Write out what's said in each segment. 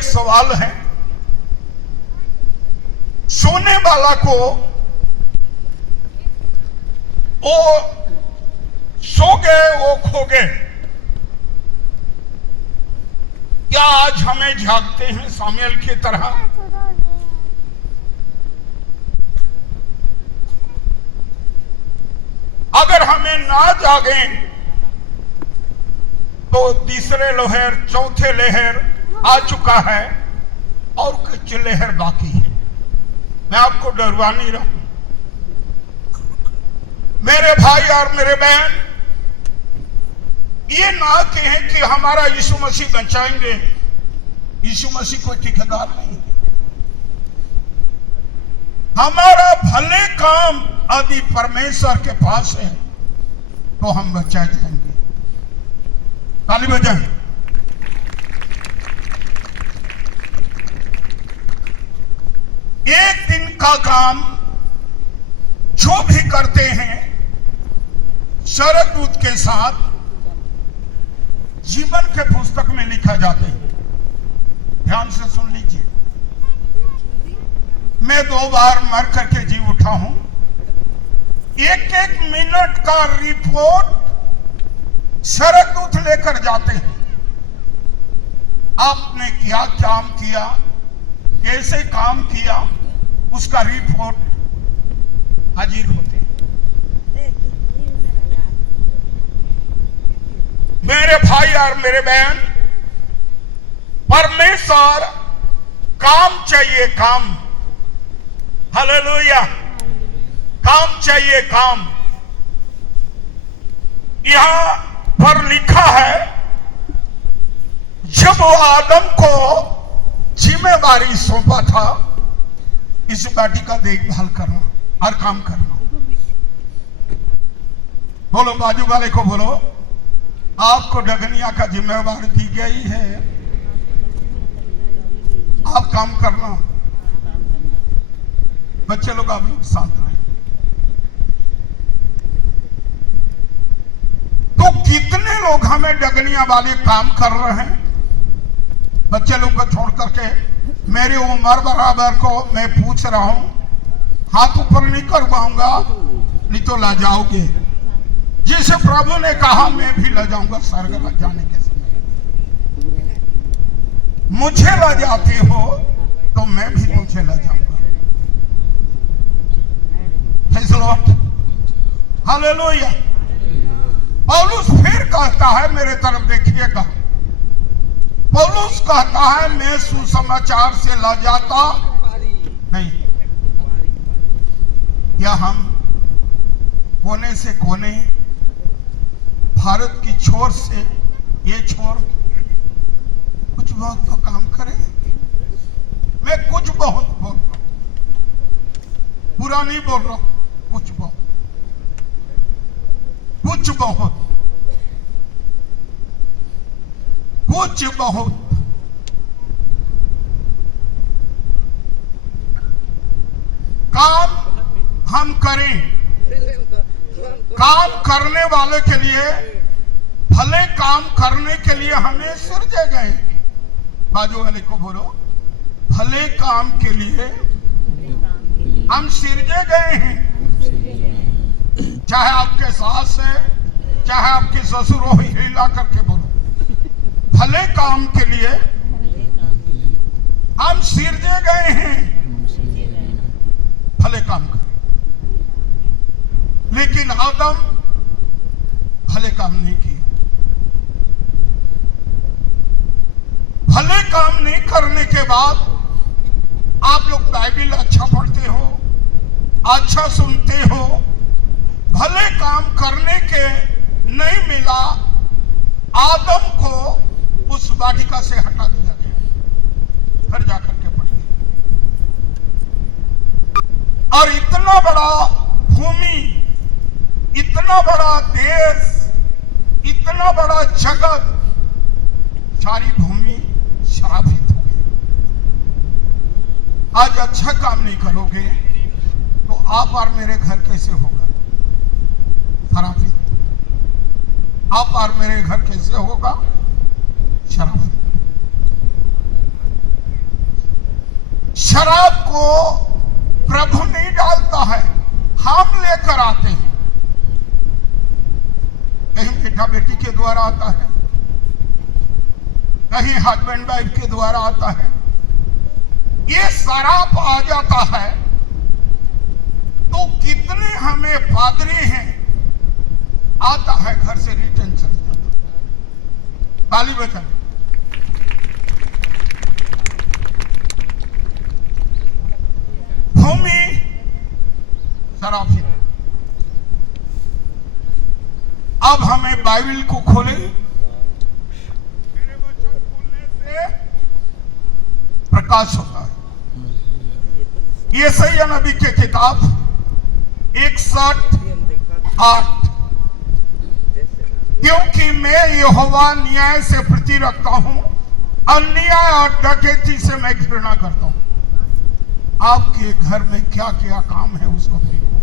एक सवाल है, सोने वाला को वो सो गए वो खो गए, क्या आज हमें जागते हैं सामुएल की तरह? अगर हमें ना जागे तो तीसरे लहर चौथे लहर आ चुका है और कुछ लहर बाकी है। मैं आपको डरवा नहीं रहा हूं मेरे भाई और मेरे बहन, ये ना कहें कि हमारा यीशु मसीह बचाएंगे। यीशु मसीह कोई ठेकेदार नहीं है। हमारा भले काम आदि परमेश्वर के पास है तो हम बचाए जाएंगे। ताली बजाएं। एक दिन का काम जो भी करते हैं स्वर्गदूत के साथ जीवन के पुस्तक में लिखा जाते हैं। ध्यान से सुन लीजिए। मैं 2 बार मर करके जी उठा हूं। एक एक मिनट का रिपोर्ट स्वर्गदूत लेकर जाते हैं। आपने क्या काम किया, कैसे काम किया, उसका रिपोर्ट हाजिर होते हैं। मेरे भाई और मेरे बहन, परमेश्वर काम चाहिए, काम। हालेलुया। काम चाहिए, काम। यहां पर लिखा है, जब वो आदम को जिम्मेदारी सौंपा था इस बाटी का देखभाल करना और काम करना। बोलो, बाजू वाले को बोलो, आपको डगनिया का जिम्मेवारी दी गई है, आप काम करना। बच्चे लोग, आप लोग शांत रहे। तो कितने लोग हमें डगनिया वाले काम कर रहे हैं? बच्चे लोग को छोड़ करके मेरी उम्र बराबर को मैं पूछ रहा हूं, हाथ ऊपर नहीं कर पाऊंगा, नहीं तो ला जाओगे। जिसे प्रभु ने कहा मैं भी ला जाऊंगा स्वर्ग ला जाने के समय। मुझे ला जाते हो तो मैं भी तुझे ला जाऊंगा। हालेलुया। पौलुस फिर कहता है, मेरे तरफ देखिएगा, पौलुस कहता है मैं सुसमाचार से ला जाता नहीं। क्या हम कोने से कोने, भारत की छोर से ये छोर कुछ बहुत तो काम करें? मैं कुछ बहुत बोल रहा हूं, पूरा नहीं बोल रहा हूं, कुछ बहुत, कुछ बहुत, कुछ बहुत। काम हम करें। काम करने वाले के लिए, भले काम करने के लिए हमें सृजे गए। बाजू वाले को बोलो, भले काम के लिए हम सृजे गए हैं। चाहे आपके सास है, चाहे आपके ससुर हो, हिला करके बोलो, भले काम के लिए हम सृजे गए हैं। भले काम करें। लेकिन आदम भले काम नहीं किया। भले काम नहीं करने के बाद आप लोग बाइबल अच्छा पढ़ते हो, अच्छा सुनते हो, भले काम करने के नहीं मिला, आदम को उस वाटिका से हटा दिया गया। घर जाकर के पढ़िए। और इतना बड़ा भूमि, इतना बड़ा देश, इतना बड़ा जगत, सारी भूमि श्रापित हो गई। आज अच्छा काम नहीं करोगे तो आप और मेरे घर कैसे होगा? खराबी। आप और मेरे घर कैसे होगा? शराबी। शराब को प्रभु नहीं डालता है, हम लेकर आते हैं। कहीं बेटा बेटी के द्वारा आता है, कहीं हस्बैंड वाइफ के द्वारा आता है। ये शराब आ जाता है तो कितने हमें पादरी हैं, आता है घर से रिटर्न चल जाता है। ताली बजा। भूमि शराब ही। अब हमें बाइबल को खोले, मेरे वचन खोलने से प्रकाश होता है। यशायाह नबी के किताब 61:8, क्योंकि मैं यहोवा न्याय से प्रीति रखता हूं, अन्याय और डकैती से मैं घृणा करता हूं। आपके घर में क्या क्या काम है उसको देखो,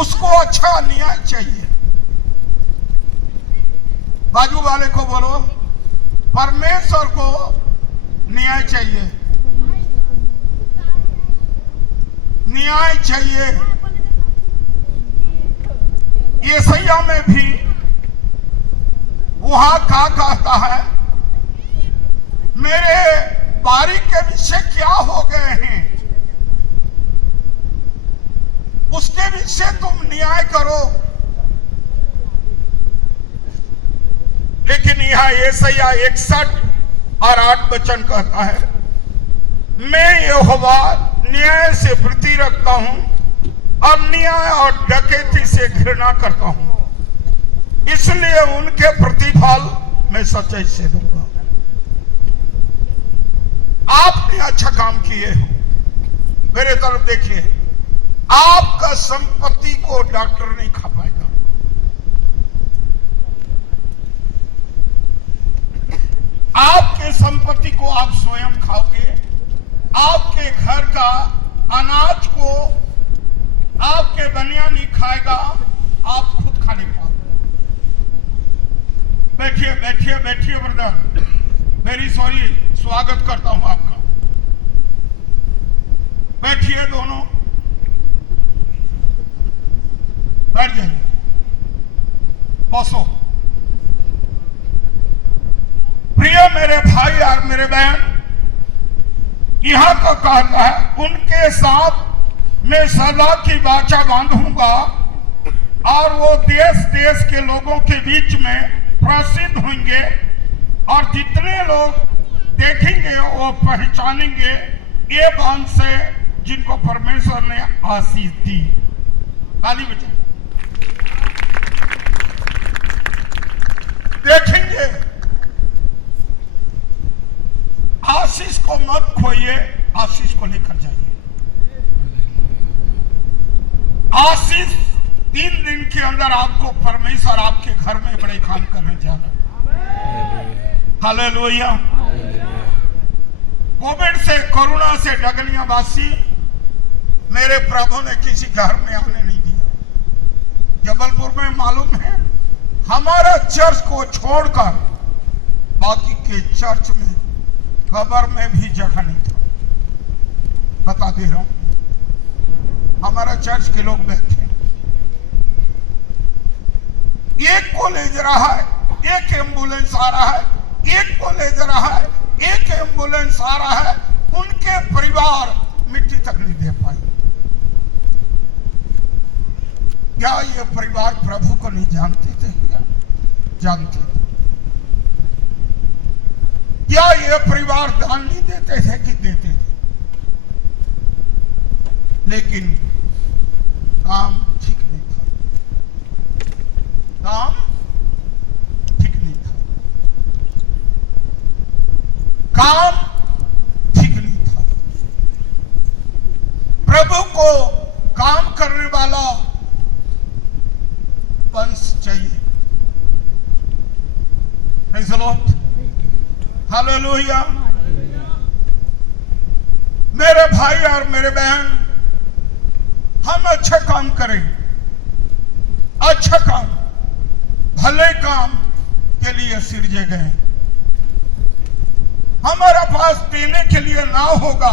उसको अच्छा न्याय चाहिए। बाजू वाले को बोलो, परमेश्वर को न्याय चाहिए, न्याय चाहिए। यशायाह में भी वहां क्या कहता है, मेरे बारी के विषय क्या हो गए हैं, उसके विषय तुम न्याय करो। लेकिन यहां यशायाह 61:8 वचन कहता है, मैं यहोवा न्याय से प्रीति रखता हूं, अन्याय और डकैती से घृणा करता हूं, इसलिए उनके प्रतिफल मैं सच्चाई से दूंगा। आपने अच्छा काम किए हो, मेरे तरफ देखिए, आपका संपत्ति को डॉक्टर नहीं खा पाएगा। आपके संपत्ति को आप स्वयं खाओगे, आपके घर का अनाज को आपके बनिया नहीं खाएगा, आप खुद खा नहीं पाओगे। बैठिए बैठिए बैठिए ब्रदर, मेरी सॉरी, स्वागत करता हूं आपका। बैठिए दोनों, बैठ जाइए, बसो। प्रिय मेरे भाई और मेरे बहन, यहां का कहता है, उनके साथ मैं सदा की वाचा बांधूंगा और वो देश देश के लोगों के बीच में प्रसिद्ध होंगे, और जितने लोग देखेंगे वो पहचानेंगे ये बांध से जिनको परमेश्वर ने आशीष दी। ताली बजाइए। देखेंगे, आशीष को मत खोइए, आशीष को लेकर जाइए। आशीष 3 दिन के अंदर आपको परमेश्वर आपके घर में बड़े काम करने जा रहा है। हालेलुया। कोविड से, कोरोना से डगनिया वासी मेरे प्रभु ने किसी घर में आने नहीं दिया। जबलपुर में मालूम है, हमारा चर्च को छोड़कर बाकी के चर्च में कब्र में भी जगह नहीं था। बता दे रहा हूं, हमारा चर्च के लोग बैठे, एक को ले जा रहा है, एक एम्बुलेंस आ रहा है, एक को ले जा रहा है, एक एम्बुलेंस आ रहा है, उनके परिवार मिट्टी तक नहीं दे पाए। क्या ये परिवार प्रभु को नहीं जानते थे? क्या जानते थे? क्या ये परिवार दान नहीं देते थे कि देते थे? लेकिन काम ठीक नहीं था, काम ठीक नहीं था, काम ठीक नहीं था। प्रभु को काम करने वाला वंश चाहिए। Praise the Lord, hallelujah. मेरे भाई और मेरे बहन, हम अच्छा काम करें, अच्छा काम, भले काम के लिए सिरजे गए। हमारा पास देने के लिए ना होगा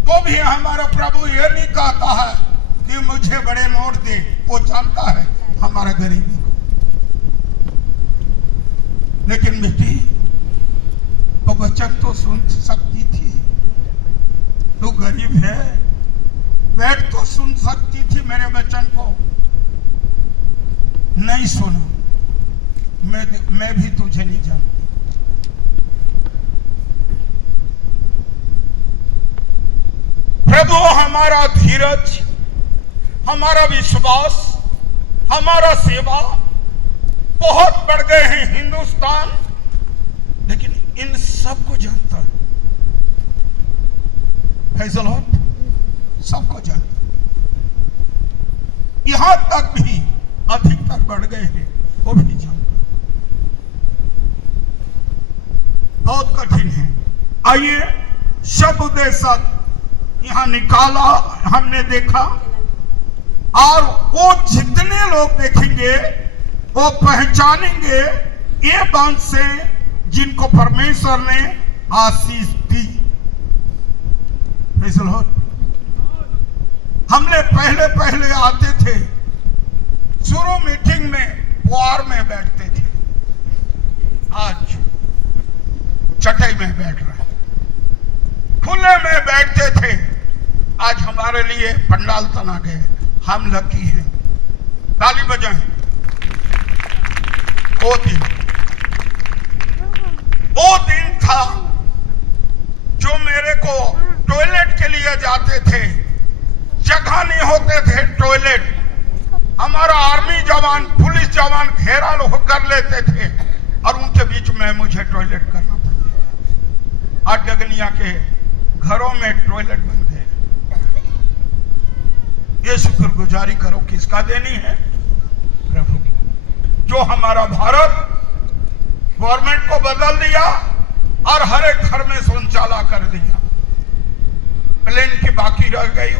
तो भी हमारा प्रभु ये नहीं कहता है कि मुझे बड़े नोट दे। वो जानता है हमारा गरीबी को। लेकिन बेटी वो वचन तो सुन सकती थी। तू गरीब है, बैठ तो सुन सकती थी मेरे वचन को। नहीं सुना। मैं भी तुझे नहीं जानती। प्रभु हमारा धीरज, हमारा विश्वास, हमारा सेवा बहुत बढ़ गए हैं हिंदुस्तान, लेकिन इन सब को जानता है। फैजल सबको जानता। यहां तक भी अधिकतर बढ़ गए हैं, वो भी जानता। बहुत कठिन है। आइए शब्द देशक यहां निकाला, हमने देखा, और वो जितने लोग देखेंगे वो पहचानेंगे ये बात से जिनको परमेश्वर ने आशीष दी। हमने पहले आते थे, शुरू मीटिंग में पुआर में बैठते थे, आज चटाई में बैठ रहे, खुले में बैठते थे, आज हमारे लिए पंडाल तना गए। हम लकी हैं। ताली बजाएं। वो दिन था जो मेरे को टॉयलेट के लिए जाते थे, जगह नहीं होते थे टॉयलेट, हमारा आर्मी जवान, पुलिस जवान घेरा कर लेते थे और उनके बीच में मुझे टॉयलेट करना पड़ता। आज डगनिया के घरों में टॉयलेट बन गए। ये शुक्रगुजारी करो, किसका देनी है? प्रभु की। जो हमारा भारत गवर्नमेंट को बदल दिया और हर एक घर में शौचालय कर दिया। प्लेन की बाकी रह गई।